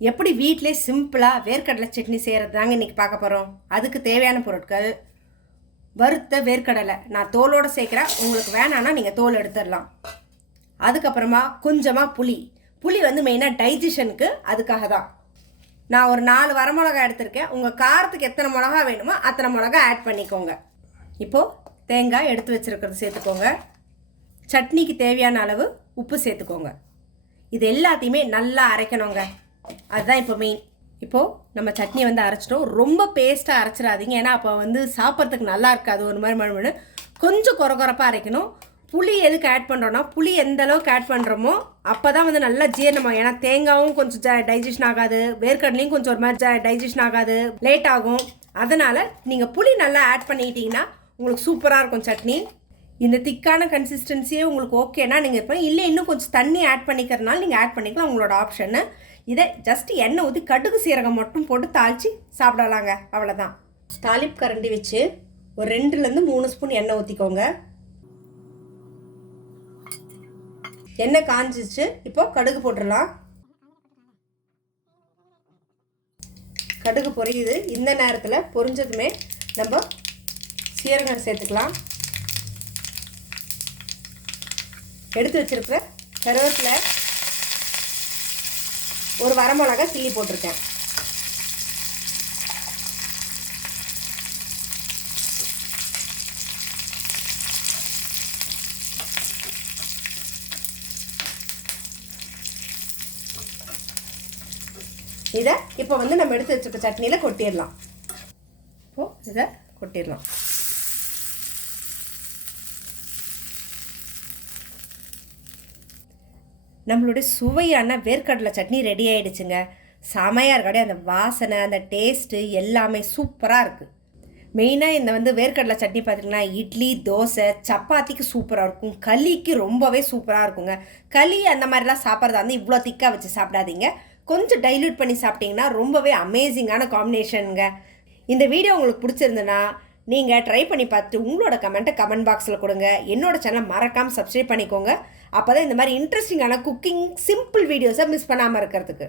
எப்படி வீட்டிலே சிம்பிளாக வேர்க்கடலை சட்னி செய்கிறது தாங்க இன்றைக்கி பார்க்க போகிறோம். அதுக்கு தேவையான பொருட்கள்: வறுத்த வேர்க்கடலை, நான் தோலோடு சேர்க்குறேன், உங்களுக்கு வேணான்னா நீங்கள் தோல் எடுத்துடலாம். அதுக்கப்புறமா கொஞ்சமாக புளி வந்து மெயினாக டைஜஷனுக்கு, அதுக்காக தான். நான் ஒரு 4 வரமிளகா எடுத்திருக்கேன். உங்கள் காரத்துக்கு எத்தனை மிளகா வேணுமோ அத்தனை மிளகா ஆட் பண்ணிக்கோங்க. இப்போது தேங்காய் எடுத்து வச்சுருக்கிறது சேர்த்துக்கோங்க. சட்னிக்கு தேவையான அளவு உப்பு சேர்த்துக்கோங்க. இது எல்லாத்தையுமே நல்லா அரைக்கணுங்க, அதுதான் இப்போ மெயின். இப்போது நம்ம சட்னி வந்து அரைச்சிட்டோம். ரொம்ப பேஸ்ட்டாக அரைச்சிடாதீங்க, ஏன்னா அப்போ வந்து சாப்பிட்றதுக்கு நல்லா இருக்காது. ஒரு மாதிரி மழை கொஞ்சம் குறப்பாக அரைக்கணும். புளி எதுக்கு ஆட் பண்ணுறோன்னா, புளி எந்த அளவுக்கு ஆட் பண்ணுறோமோ அப்போ தான் வந்து நல்லா ஜீரணமாகும். ஏன்னா தேங்காயும் கொஞ்சம் டைஜஷன் ஆகாது, வேர்க்கடலையும் கொஞ்சம் ஒரு மாதிரி டைஜஷன் ஆகாது, லேட் ஆகும். அதனால் நீங்கள் புளி நல்லா ஆட் பண்ணிக்கிட்டிங்கன்னா உங்களுக்கு சூப்பராக இருக்கும் சட்னி. இந்த திக்கான கன்சிஸ்டன்சியே உங்களுக்கு ஓகேனா நீங்கள் இப்போ இல்லை இன்னும் கொஞ்சம் தண்ணி ஆட் பண்ணிக்கிறதுனால நீங்கள் ஆட் பண்ணிக்கலாம், உங்களோட ஆப்ஷன்னு. இதை ஜஸ்ட் எண்ணெய் ஊற்றி கடுகு சீரகம் மட்டும் போட்டு தாளித்து சாப்பிடலாங்க, அவ்வளோதான். தாளிப்பு கரண்டி வச்சு ஒரு 2-3 ஸ்பூன் எண்ணெய் ஊற்றிக்கோங்க. எண்ணெய் காஞ்சிச்சு. இப்போ கடுகு போட்டுடலாம். கடுகு பொரியுது. இந்த நேரத்தில் பொரிஞ்சதுமே நம்ம சீரகம் சேர்த்துக்கலாம். எடுத்து வச்சிருக்கிற கருவேப்பிலை, ஒரு வரமிளகா கிள்ளி போட்டிருக்கேன். இதை இப்போ வந்து நம்ம எடுத்து வச்சிருக்க சட்னியில் கொட்டிடலாம். இப்போது இதை கொட்டிடலாம். நம்மளுடைய சுவையான வேர்க்கடலை சட்னி ரெடி ஆகிடுச்சுங்க. செமையாக இருக்காடே, அந்த வாசனை, அந்த டேஸ்ட்டு எல்லாமே சூப்பராக இருக்குது. மெயினாக இந்த வந்து வேர்க்கடலை சட்னி பார்த்திங்கன்னா இட்லி, தோசை, சப்பாத்திக்கு சூப்பராக இருக்கும். களிக்கு ரொம்பவே சூப்பராக இருக்குங்க. களி அந்த மாதிரிலாம் சாப்பிட்றதா வந்து இவ்வளோ திக்காக வச்சு சாப்பிடாதீங்க, கொஞ்சம் டைல்யூட் பண்ணி சாப்பிட்டிங்கன்னா ரொம்பவே அமேசிங்கான காம்பினேஷனுங்க. இந்த வீடியோ உங்களுக்கு பிடிச்சிருந்துன்னா நீங்கள் ட்ரை பண்ணி பார்த்துட்டு உங்களோட கமெண்ட்டை கமெண்ட் பாக்ஸில் கொடுங்க. என்னோட சேனல் மறக்காமல் சப்ஸ்கிரைப் பண்ணிக்கோங்க. அப்போ தான் இந்த மாதிரி இன்ட்ரெஸ்டிங்கான குக்கிங் சிம்பிள் வீடியோஸை மிஸ் பண்ணாமல் இருக்கிறதுக்கு.